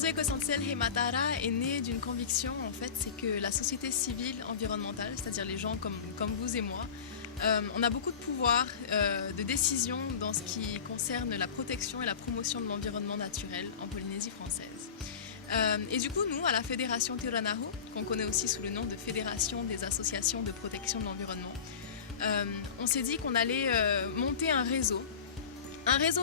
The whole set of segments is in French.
réseau éco-sentinelle Hey Matara est né d'une conviction, en fait, c'est que la société civile environnementale, c'est-à-dire les gens comme vous et moi, on a beaucoup de pouvoir de décision dans ce qui concerne la protection et la promotion de l'environnement naturel en Polynésie française. Et du coup, nous, à la Fédération Teoranaho, qu'on connaît aussi sous le nom de Fédération des associations de protection de l'environnement, on s'est dit qu'on allait monter un réseau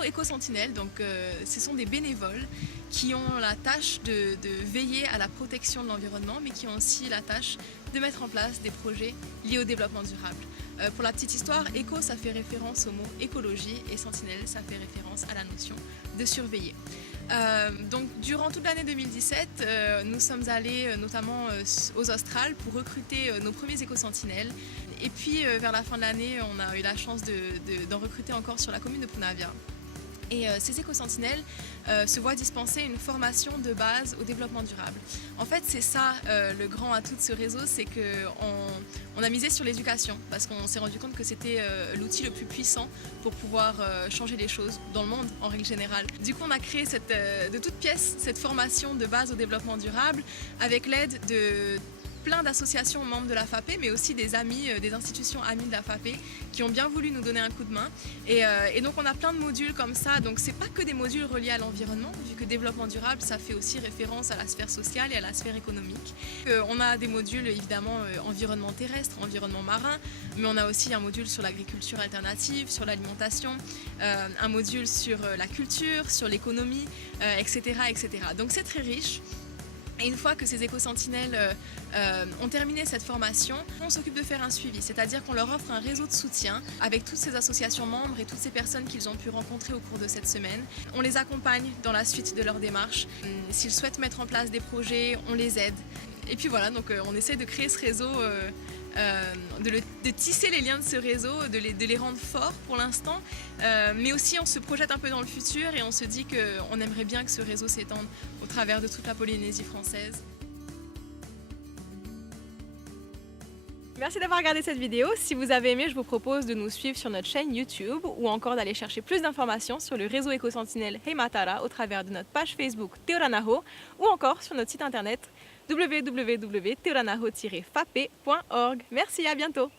éco-sentinelle. Donc ce sont des bénévoles qui ont la tâche de veiller à la protection de l'environnement, mais qui ont aussi la tâche de mettre en place des projets liés au développement durable. Pour la petite histoire, éco ça fait référence au mot écologie et sentinelle ça fait référence à la notion de surveiller. Donc durant toute l'année 2017, nous sommes allés notamment aux Australes pour recruter nos premiers éco-sentinelles. Et puis vers la fin de l'année, on a eu la chance d'en recruter encore sur la commune de Punavia. Et ces éco-sentinelles se voient dispenser une formation de base au développement durable. En fait, c'est ça le grand atout de ce réseau, c'est qu'on a misé sur l'éducation parce qu'on s'est rendu compte que c'était l'outil le plus puissant pour pouvoir changer les choses dans le monde en règle générale. Du coup, on a créé de toutes pièces cette formation de base au développement durable avec l'aide de plein d'associations membres de la FAPE, mais aussi des amis, des institutions amies de la FAPE qui ont bien voulu nous donner un coup de main. Et donc on a plein de modules comme ça, donc c'est pas que des modules reliés à l'environnement, vu que développement durable, ça fait aussi référence à la sphère sociale et à la sphère économique. On a des modules évidemment environnement terrestre, environnement marin, mais on a aussi un module sur l'agriculture alternative, sur l'alimentation, un module sur la culture, sur l'économie, etc., etc. Donc c'est très riche. Et une fois que ces éco-sentinelles ont terminé cette formation, on s'occupe de faire un suivi, c'est-à-dire qu'on leur offre un réseau de soutien avec toutes ces associations membres et toutes ces personnes qu'ils ont pu rencontrer au cours de cette semaine. On les accompagne dans la suite de leur démarche. S'ils souhaitent mettre en place des projets, on les aide. Et puis voilà, donc on essaie de créer ce réseau, de tisser les liens de ce réseau, de les rendre forts pour l'instant, mais aussi on se projette un peu dans le futur et on se dit qu'on aimerait bien que ce réseau s'étende au travers de toute la Polynésie française. Merci d'avoir regardé cette vidéo. Si vous avez aimé, je vous propose de nous suivre sur notre chaîne YouTube ou encore d'aller chercher plus d'informations sur le réseau éco-sentinelle Hey Matara au travers de notre page Facebook Teoranaho ou encore sur notre site internet www.teoranaho-fape.org. Merci, à bientôt.